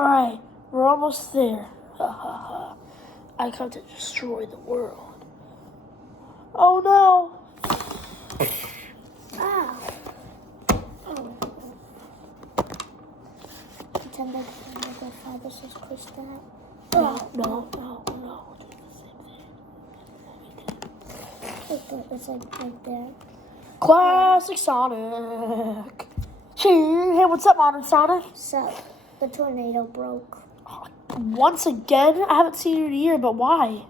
Alright, we're almost there. I come to destroy the world. Oh no! Ah. Oh. Pretend like my father says push that. No. It's like right there. Classic Sonic. Hey, what's up, Modern Sonic? So, the tornado broke. Once again? I haven't seen you in a year, but why?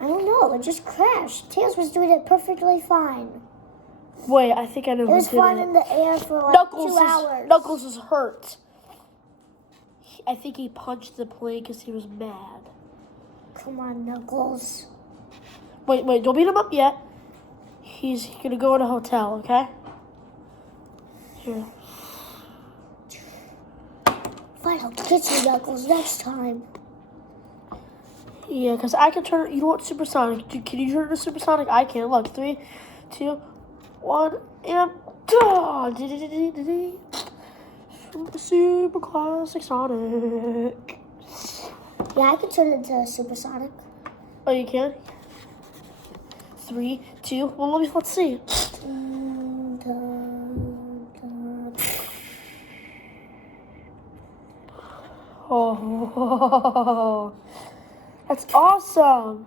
I don't know. It just crashed. Tails was doing it perfectly fine. Wait, I think I know It who was did flying it. in the air for like 2 hours. Knuckles is hurt. I think he punched the plane because he was mad. Come on, Knuckles. Wait, don't beat him up yet. He's gonna go in a hotel, okay? Here. Fine, I'll get you, Knuckles, next time. Yeah, because I can turn. You know what, Supersonic? Can you turn to Supersonic? I can. Look, 3, 2, 1, and Super Classic Sonic. Yeah, I can turn into Supersonic. Oh, you can? 3, 2, 1. Let's see. Oh, that's awesome.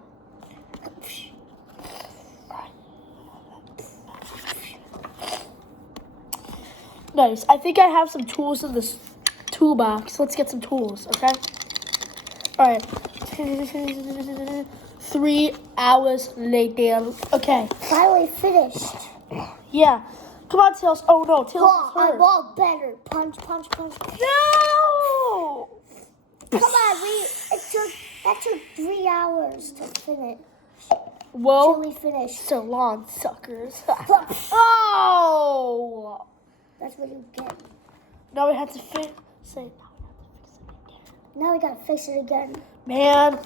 Nice. I think I have some tools in this toolbox. Let's get some tools, okay? All right. 3 hours later. Okay. Finally finished. Yeah. Come on, Tails. Oh, no. Tails is hurt. I'm all better. Punch. No! Come on, that took 3 hours to finish. Whoa. Till we finished. So long, suckers. Oh! That's what you get. Now we have to fix it. Now we gotta fix it again. Man.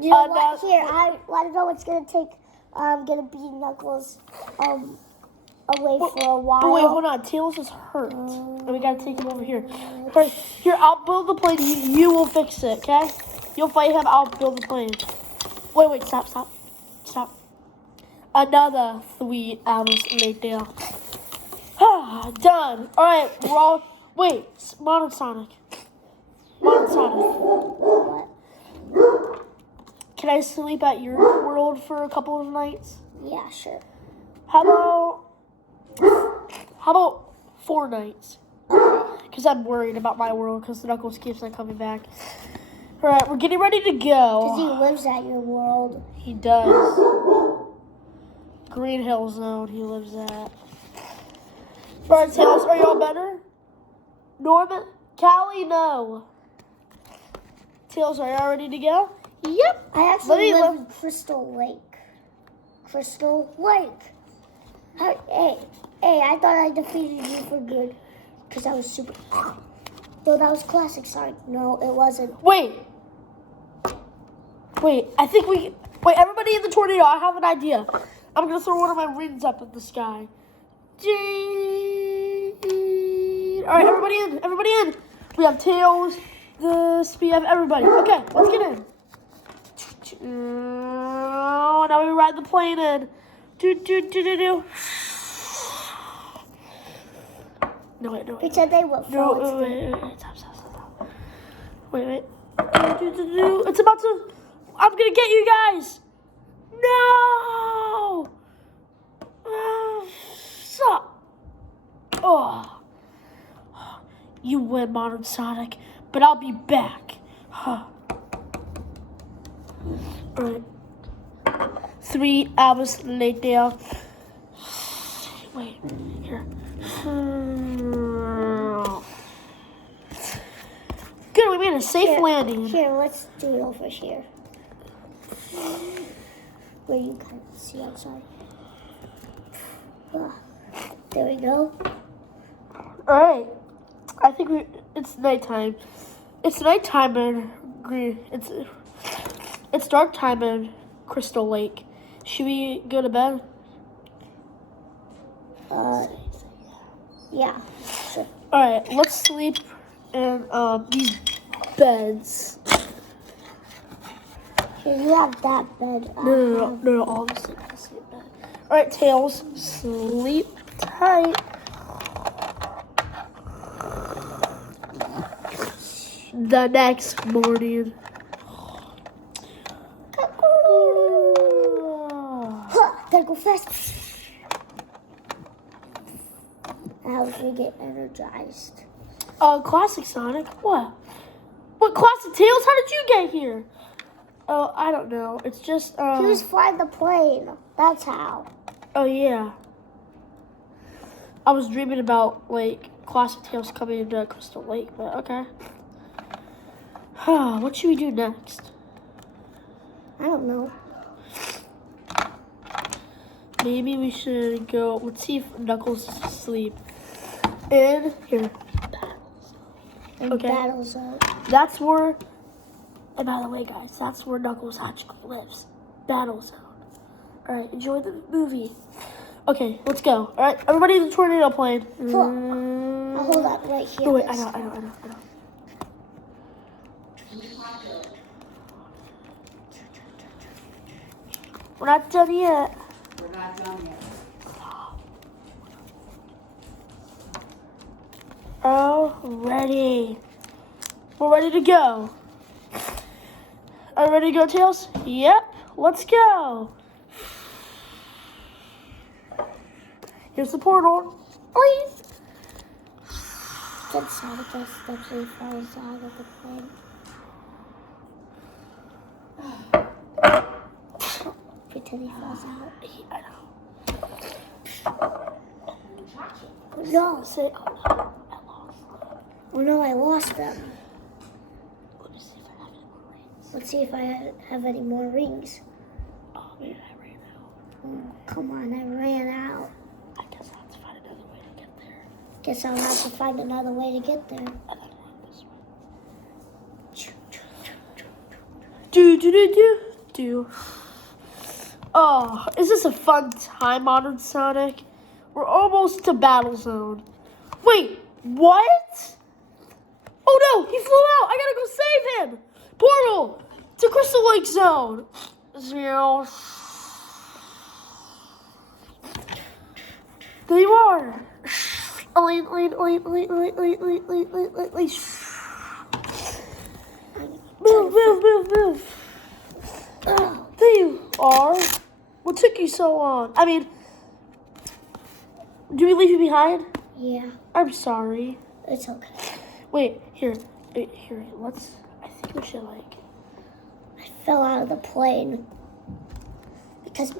You know what? Here, I want to know what's gonna take. I'm gonna beat Knuckles away for a while. But wait, hold on. Tails is hurt. And we gotta take him over here. All right, here, I'll build the plane. You will fix it, okay? You'll fight him. I'll build the plane. Wait, stop. Another 3 hours later. Done. All right, we're all. Wait, Modern Sonic. What? Can I sleep at your world for a couple of nights? Yeah, sure. How about 4 nights? Because I'm worried about my world because Knuckles keeps on coming back. All right, we're getting ready to go. Because he lives at your world. He does. Green Hill Zone he lives at. All right, Tails, are y'all better? Norman? Callie, no. Tails, are y'all ready to go? Yep. I actually live in Crystal Lake. Hey, I thought I defeated you for good. Because I was super... Though that was classic Sonic. No, it wasn't. Wait, I think we... Wait, everybody in the tornado, I have an idea. I'm going to throw one of my rings up in the sky. All right, everybody in. We have Tails, we have everybody. Okay, let's get in. Now we ride the plane in. No, wait. Pretend they will fall. Stop. Wait. It's about to... I'm going to get you guys. No! Stop. Oh. You win, Modern Sonic, but I'll be back. All right. 3 hours later. Wait, here. Good, we made a safe landing. Here, let's do it over here. Where you can't see outside. There we go. All right. I think it's nighttime. It's nighttime in green. It's dark time in Crystal Lake. Should we go to bed? Yeah, sure. All right, let's sleep in these beds. Here, you have that bed. No, all the same bed. All right, Tails, sleep tight. The next morning. Gotta go fast. How do we get energized? Classic Sonic. What? What Classic Tails? How did you get here? Oh, I don't know. It's just He was flying the plane. That's how. Oh yeah. I was dreaming about like Classic Tails coming into Crystal Lake, but okay. What should we do next? I don't know. Maybe we should go. Let's see if Knuckles is asleep. In here. Okay. Battle zone. That's where. And by the way, guys, that's where Knuckles actually lives. Battle zone. All right, enjoy the movie. Okay, let's go. All right, everybody in the tornado plane. I'll hold that right here. Oh, wait, I know. We're not done yet. Oh, ready. We're ready to go. Are you ready to go, Tails? Yep, let's go. Here's the portal. Please. Get Sonic steps he falls out of the plane. Pretend he falls out. I know. No. Say, Oh no, I lost them. Let me see if I have any more rings. Let's see if I have any more rings. Oh, man, I ran out. Oh, come on, I ran out. I guess I'll have to find another way to get there. Guess I'll have to find another way to get there. And then run this way. Do. Oh, is this a fun time, Modern Sonic? We're almost to Battle Zone. Wait, what? Oh no, he flew out. I gotta go save him. Portal to Crystal Lake Zone. 0. There you are. Move. There you are. What took you so long? I mean, did we leave you behind? Yeah. I'm sorry. It's okay. Wait, here. Let's. I think we should like. I fell out of the plane because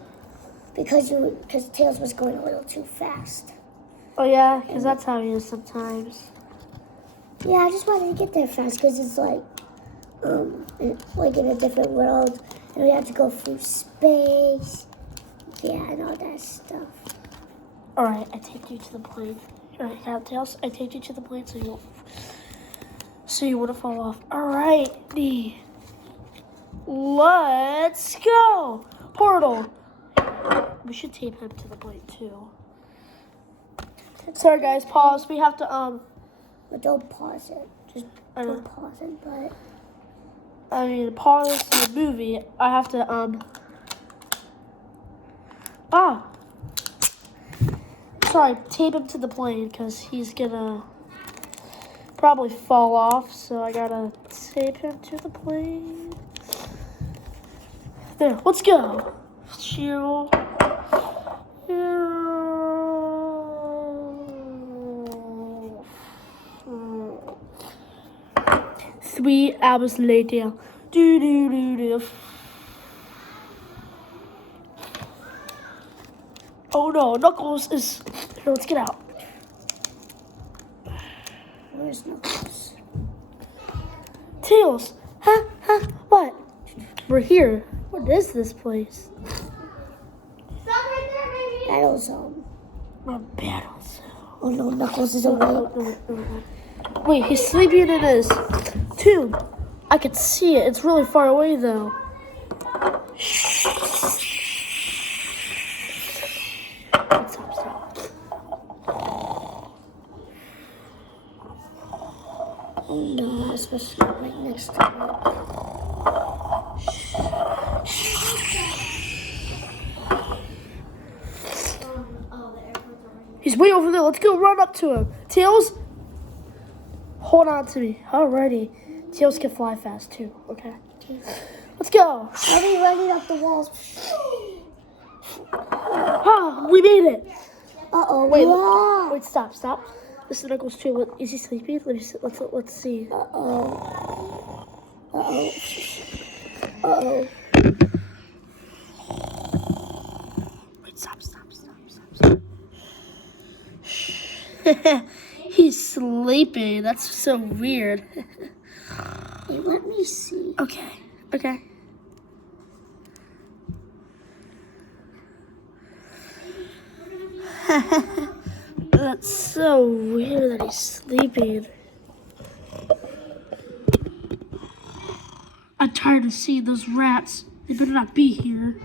Tails was going a little too fast. Oh yeah, because that's how he is sometimes. Yeah, I just wanted to get there fast because it's like in a different world, and we have to go through space. Yeah, and all that stuff. All right, I take you to the plane. All right, Tails, I take you to the plane so you wouldn't fall off. All right, let's go. Portal. We should tape him to the plane too. Sorry, guys. Pause. We have to But don't pause it. Just don't pause it. But I mean, pause the movie. I have to Sorry, tape him to the plane because he's gonna probably fall off. So I gotta tape him to the plane. There, let's go. Chill. 3 hours later. Oh no, Knuckles is. Here, let's get out. where's Knuckles? Tails. Huh? What? We're here. What is this place? Stop right there, baby. Battle zone. A battle zone. Oh no, Knuckles is awake. Wait, he's sleeping in his tomb. I could see it. It's really far away though. Stop. no, especially right next to He's way over there. Let's go run up to him. Tails, hold on to me. Alrighty. Tails can fly fast too. Okay. Let's go. I'll be running up the walls. Ah, we made it. Uh-oh. Wait, Yeah. wait, stop. This is Knuckles too. Is he sleeping? Let's see. Uh-oh. Uh-oh. Uh-oh. Wait, stop. He's sleeping. That's so weird. Hey, let me see. Okay. That's so weird that he's sleeping. I'm tired of seeing those rats. They better not be here.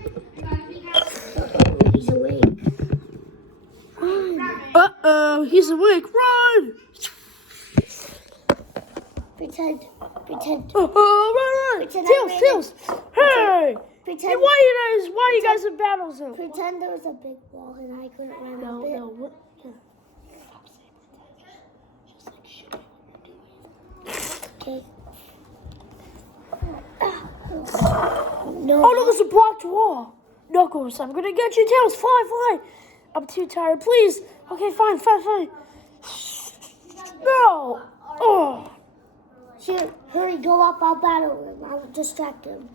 He's awake. Run. Uh-oh, he's awake. Run! Pretend. Oh, run! Pretend Tails! Hey! Pretend. Why you guys in battle zone? Pretend there was a big wall and I couldn't run up it. No, what? Okay. No. Oh no, there's a blocked wall. Knuckles, I'm gonna get you. Tails, fly. I'm too tired. Please. Okay, fine. No. Oh. Here, hurry, go up. I'll battle him. I'll distract him.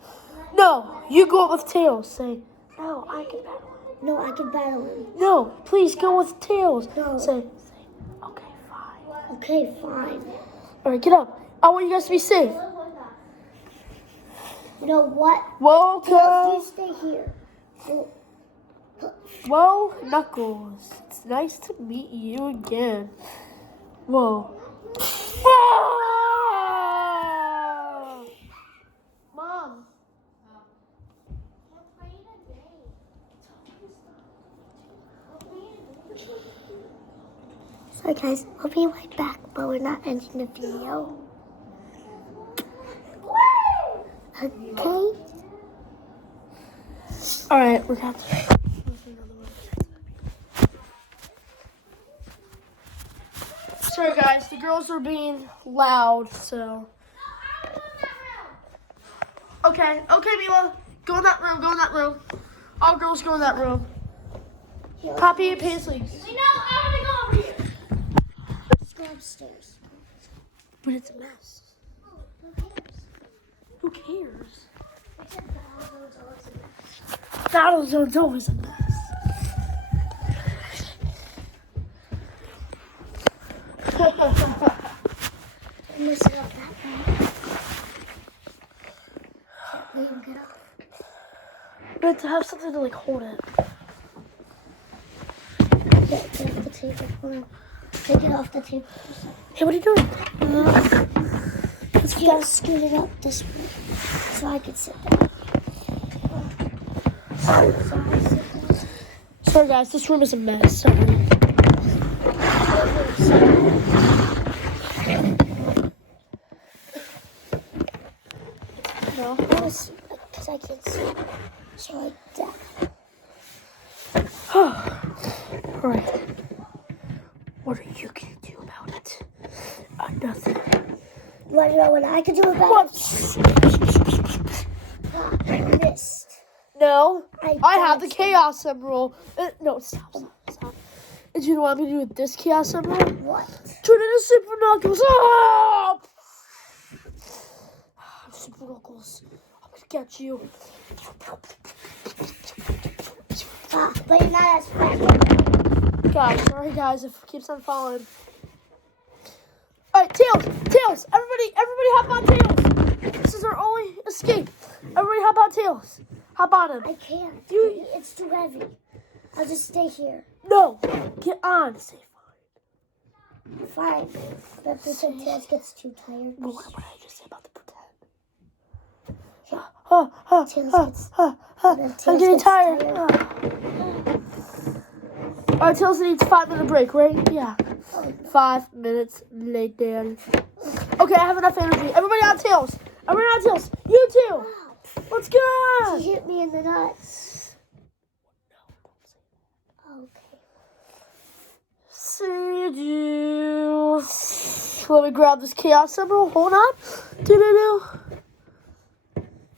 No, you go up with Tails. Say, no, I can battle him. No, I can battle him. No, please go with Tails. No. Say, okay, fine. Okay, fine. All right, get up. I want you guys to be safe. You know what? Welcome. Tails, you stay here. Well, Knuckles, it's nice to meet you again. Whoa. Mom. Sorry guys, I'll be right back, but we're not ending the video. Okay? Alright, we're going to... Sorry guys, the girls are being loud, so... Okay, Mila. Go in that room. All girls go in that room. Poppy and Paisley. No, I want to go over here. Let's go upstairs. But it's a mess. Who cares? Battle zone's always a mess. I'm messing up that one. Can't leave, get off. But to have something to like hold it. Get off the table. Hold on. Take it off the table. Hey, what are you doing? You gotta scoot it up this way so I can sit down. Sorry guys, this room is a mess. Sorry. No, because I can't see. So like that. Alright. What are you gonna do about it? Nothing. You want to know what I can do about it? I missed. No. I have the dodged Chaos Emerald. No, stop. And you know what I'm gonna do with this Chaos Emerald? What? Turn into Super Knuckles. Oh! Super Knuckles. I'm gonna get you. But you're not as fast. Guys, sorry guys if it keeps on falling. Alright, Tails! Everybody hop on Tails! This is our only escape. Everybody hop on Tails. Hop on him. I can't. It's too heavy. I'll just stay here. No! Get on. Say Fine. But pretend Tails gets too tired. fine. What did I just say about the pretend? I'm getting tired. Alright, Tails needs 5-minute break, right? Yeah. 5 minutes later. Okay. Okay, I have enough energy. Everybody on tails. Everybody on tails. You too. Wow. Let's go. She hit me in the nuts. Okay. See you. Let me grab this chaos emerald. Hold on. Do.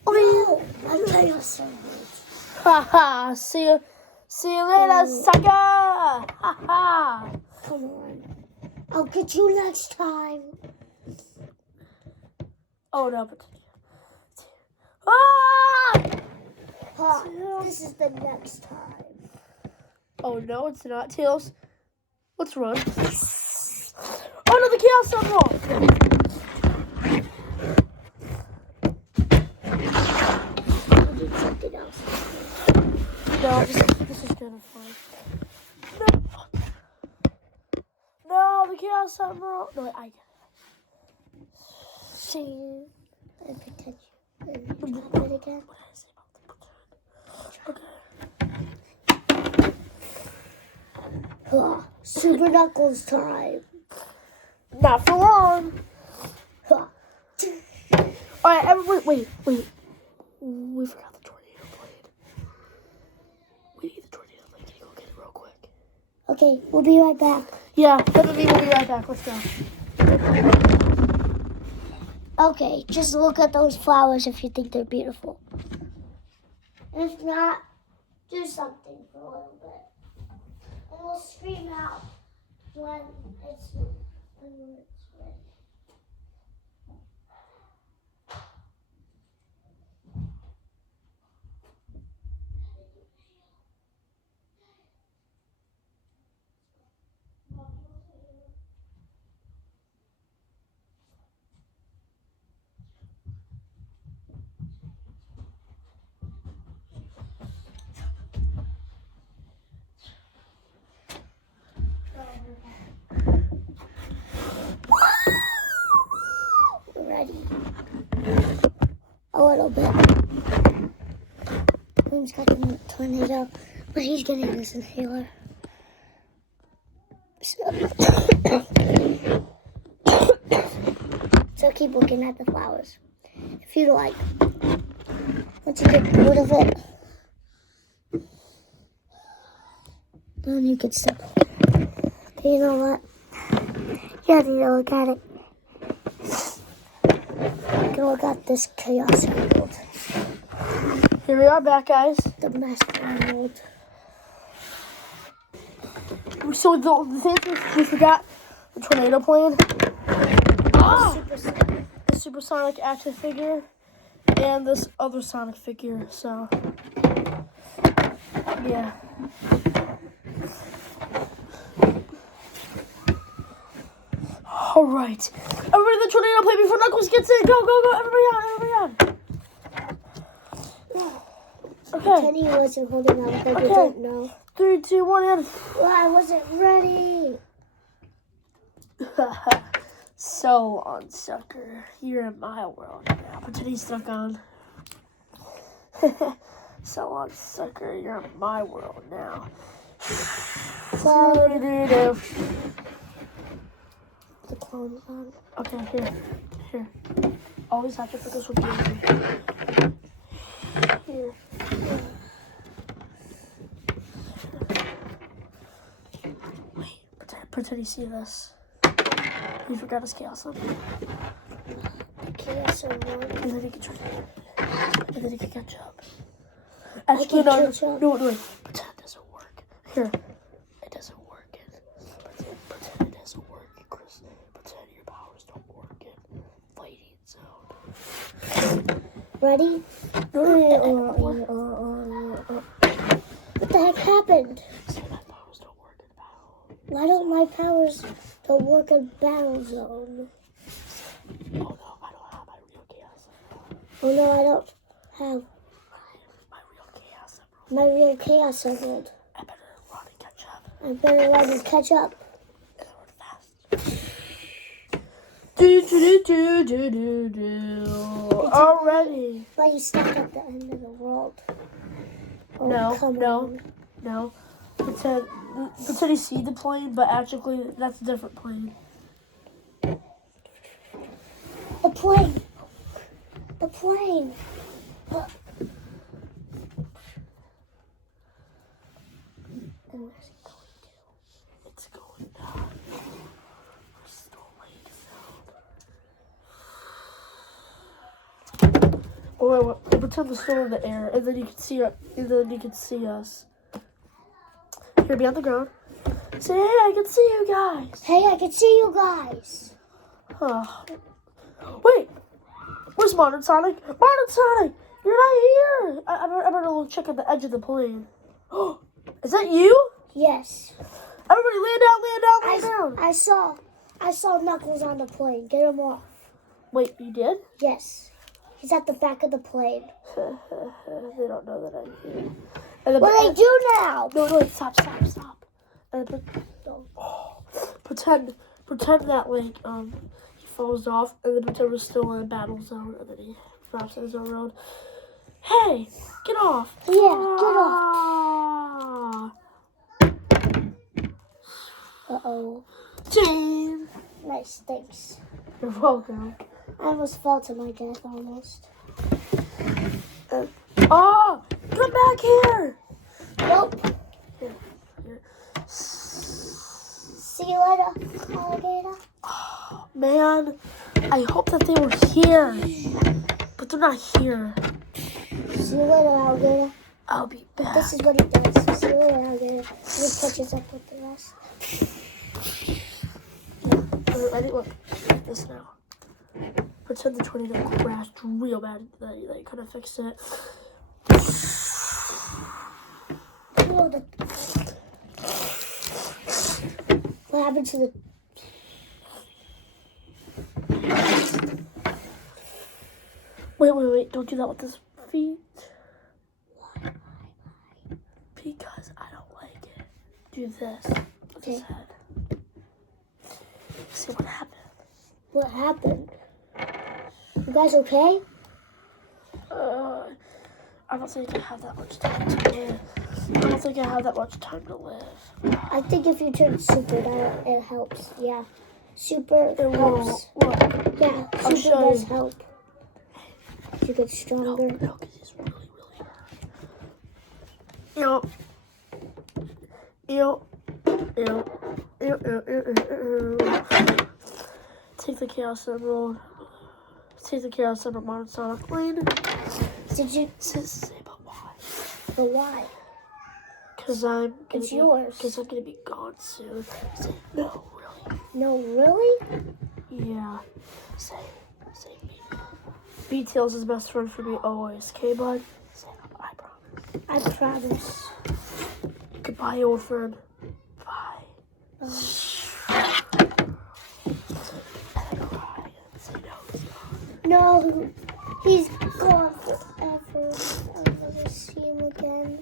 No, I'm chaos emerald. Haha. See you later, sucker. Haha. Come on. I'll get you next time. Oh no, but ah! Huh, this is the next time. Oh no, it's not. Tails. Let's run. Oh no, the chaos emerald. I'll do something else. No, this is gonna fun. No, the chaos emerald. No, wait, I get it. See. I protect you. Drop it again. What did I say about the platoon? Okay. Super Knuckles time. Not for long. Huh. All right, everyone, wait. We forgot the tornado blade. We need the tornado blade. Can you go get it real quick? Okay, we'll be right back. Yeah, definitely. We'll be right back. Let's go. Okay, just look at those flowers if you think they're beautiful. If not, do something for a little bit. And we'll scream out when it's ready. We're ready. A little bit. William's got the tornado, but he's getting this inhaler. So keep looking at the flowers. If you like. Once you get bored of it, then you can stop. Okay, you know what? You have to look at it. You can look at this chaos emerald. Here we are back, guys. The master emerald. So the thing is, we forgot the tornado plane. The supersonic action figure. And this other Sonic figure, so yeah. All right, everybody, the tornado play before Knuckles gets in. Go! Everybody on! Okay. Kenny wasn't holding on, but you Okay. didn't know. 3, 2, 1, and. Well, I wasn't ready. So on, sucker. You're in my world now. Pretend he's stuck on. So on, sucker. You're in my world now. So, the clone's on. Okay, here. Always have to put this with you. Here. Wait, pretend you see this. You forgot his chaos on. Chaos emerald. And then he can try. And then he can catch up. I Actually, can catch up. no. Pretend it doesn't work. Here. It doesn't work. Pretend it doesn't work, Chris. Pretend your powers don't work in fighting zone. Ready? What the heck happened? See, my powers don't work in battle. Why don't my powers don't work in battle zone? Oh no, I don't have my real chaos emerald. Oh no, I don't have My real chaos emerald. my real chaos emerald. I better run and catch up. I better run and catch up. And run fast. Do. Already. But you stuck at the end of the world. Oh, No. come on. No. Pretend you see the plane, but actually that's a different plane. The plane. The plane. And where's it going to? It's going down. We're still late sound. Oh, wait, pretend we're still in the air, and then you can see us. Here, be on the ground. Say, hey, I can see you guys. Hey, I can see you guys. Oh. Wait, where's Modern Sonic? Modern Sonic, you're not here. I better go check at the edge of the plane. Is that you? Yes. Everybody, land down. I saw Knuckles on the plane. Get him off. Wait, you did? Yes. He's at the back of the plane. They don't know that I'm here. What do they do now? No, stop. And pretend that like he falls off, and then pretend we're still in a battle zone, and then he drops in his own road. Hey, get off! Yeah, get off. Uh-oh. Jane! Nice, thanks. You're welcome. I almost fell to my death, almost. Come back here! Nope. Here. See you later, alligator. Oh, man, I hope that they were here, but they're not here. See you later, alligator. I'll be back. This is what he does. See you later, alligator. He catches up with the rest. Ready? Look, like this now. Pretend the tornado crashed real bad. That you couldn't fix it. What happened to the... Wait. Don't do that with his feet. Why? Because I don't like it. Do this with his head. See what happened. What happened? You guys okay? I don't think I have that much time to live. I think if you turn super, it helps. Yeah. Super It helps. won't. Look. Yeah, I'll super show does you. help. You get stronger. No, because he's really hurt. Take the Chaos Emerald. Take the Chaos Emerald Modern Sonic Plane. Did you... Say, but why? But why? Because I'm yours. Because I'm gonna be gone soon. Say, no, really. No, really? Yeah. Say me. B-Tails is best friend for me always. Okay, bud? Say, I promise. I promise. Goodbye, old friend. Bye. And I cry and say, no, he's gone. No, he's gone forever. I'll never see him again.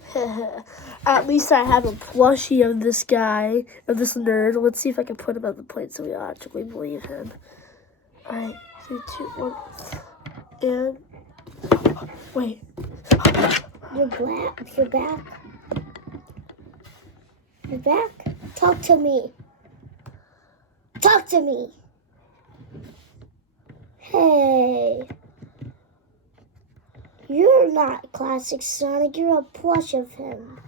At least I have a plushie of this guy, of this nerd. Let's see if I can put him on the plane so we actually believe him. Alright, 3, 2, 1. And wait. You're back. You're back. You're back? Talk to me. Talk to me. Hey. You're not Classic Sonic. You're a plush of him.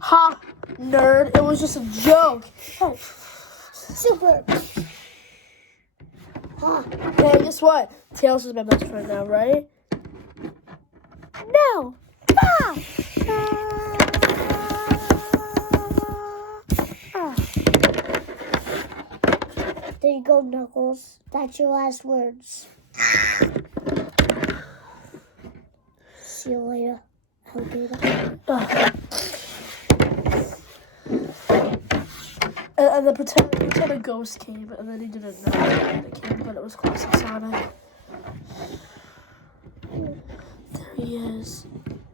Ha! Nerd. It was just a joke. Hey. Super. Ha. Hey, guess what? Tails is my best friend now, right? No. Ah. There you go, Knuckles. That's your last words. See you later, alligator. And then pretend a ghost came, and then he didn't know that it came, but it was Classic Sonic. There he is.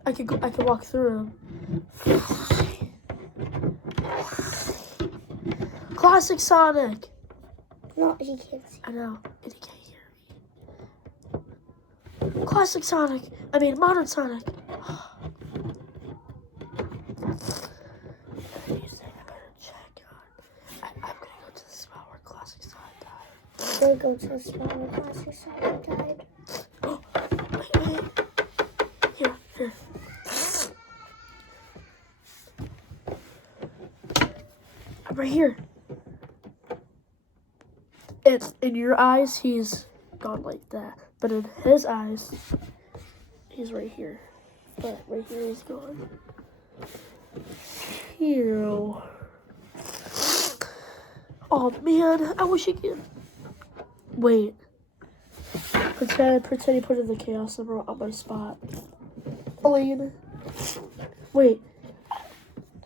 I could walk through him. Classic Sonic. No, he can't see. I know, and he can't hear me. Classic Sonic. I mean, Modern Sonic. I'm gonna go to the spot where Classic Sonic died. did go to the spot where Classic Sonic died. Here. I'm right here. It's in your eyes, he's gone like that. But in his eyes, he's right here. But right here, he's gone. Ew. Oh man, I wish I could. Wait. Pretend he put in the Chaos Emerald on my spot. Elaine. Wait.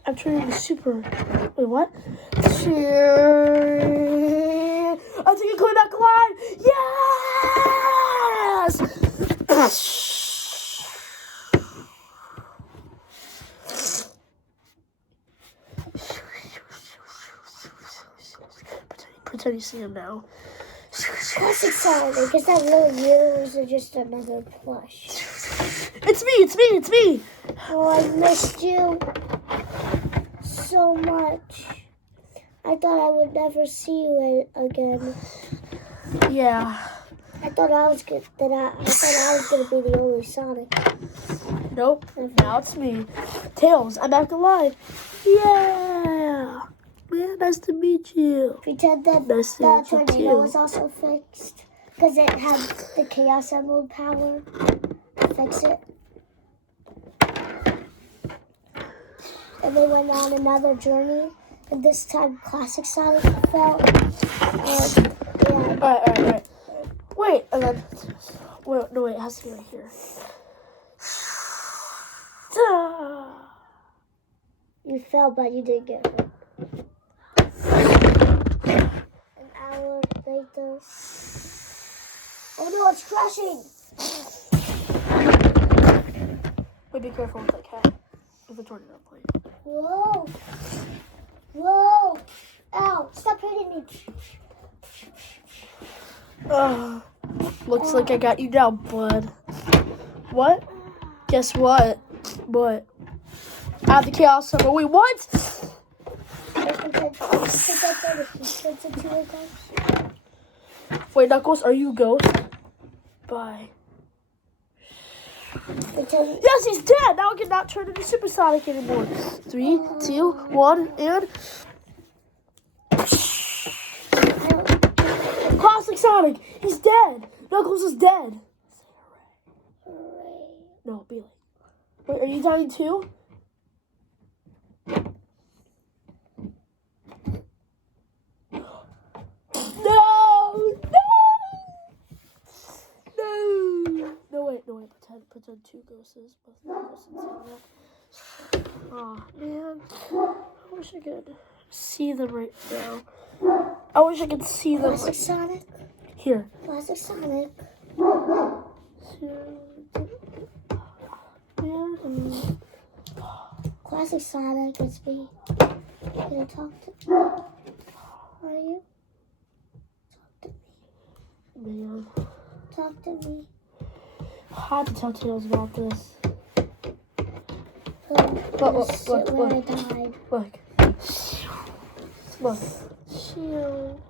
I'm turning the super. Wait, what? I think I'm going back alive. Yes! Pretend you see him now. Classic Sonic, is that really you or is it just another plush? It's me! Oh, I missed you so much. I thought I would never see you again. Yeah. I thought I was gonna be the only Sonic. Nope. Now it's me. Tails, I'm back alive. Yeah. Man, nice to meet you. Pretend that Nice to the meet you tornado too. was also fixed because it had the Chaos Emerald power to fix it. And they went on another journey, and this time Classic Sonic fell. And yeah. Alright. Wait, and then wait, it has to be right here. You fell, but you didn't get hurt. An hour later. Oh no, it's crashing! Wait, be careful with that cat. If it's tornado plane. Whoa! Ow! Stop hitting me! Looks like I got you down, bud. What? Guess what? What? I have the Chaos Emerald. Wait, what? Wait, Knuckles, are you a ghost? Bye. Yes, he's dead! Now I cannot turn into Supersonic anymore. 3, 2, 1, and... Classic Sonic! He's dead! Knuckles is dead! No, be like... Wait, are you dying too? No, wait, pretend two ghosts. Oh man, I wish I could see them right now. I wish I could see them. Classic Sonic. Here. Classic Sonic. Classic Sonic, it's me. Can you talk to me? Are you? Man. Talk to me. I have to tell Tails about this. Look. Look. I died. Look. Chill.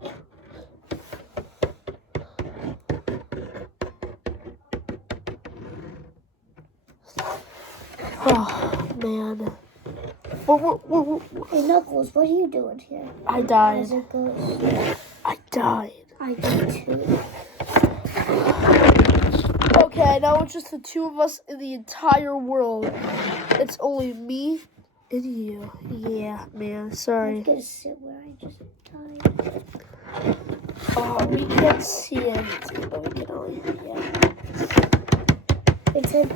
Oh, man. Hey, Knuckles, what are you doing here? I died. As a ghost. I died. I did too. Okay, now it's just the two of us in the entire world. It's only me and you. Yeah, man, sorry. I'm gonna sit where I just died. Oh, we can't see anything, but we can only, yeah. It's a...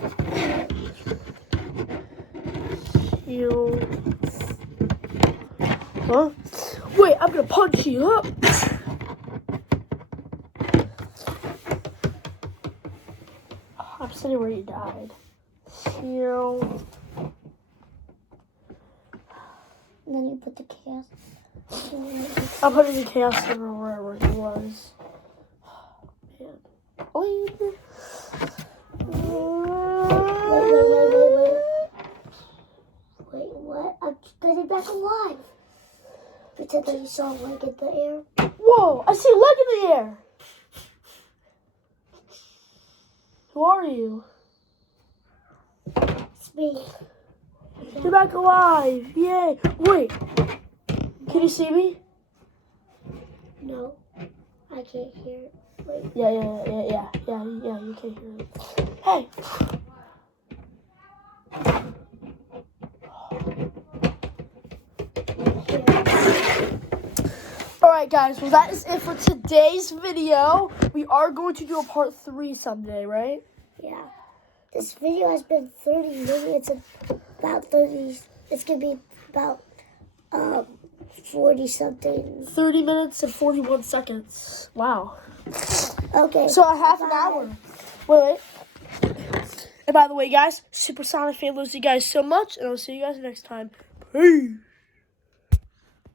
You. Huh? Wait, I'm gonna punch you up. I'm sitting where you died. You. And then you put the chaos. I'm putting the Chaos Emerald wherever he was. Man. Wait, what? I'm getting back alive. Pretend that you saw a leg in the air. Whoa! I see a leg in the air! Who are you? It's me. You're back alive. Yay. Wait. Can you see me? No, I can't hear it. Wait. Yeah, you can hear it. Hey. Alright guys, well that is it for today's video. We are going to do a part 3 someday, right? Yeah. This video has been 30 minutes and about 30, it's going to be about 40 something. 30 minutes and 41 seconds. Wow. Okay. So a half an hour. Wait. And by the way, guys, Supersonic fan loves you guys so much, and I'll see you guys next time. Peace.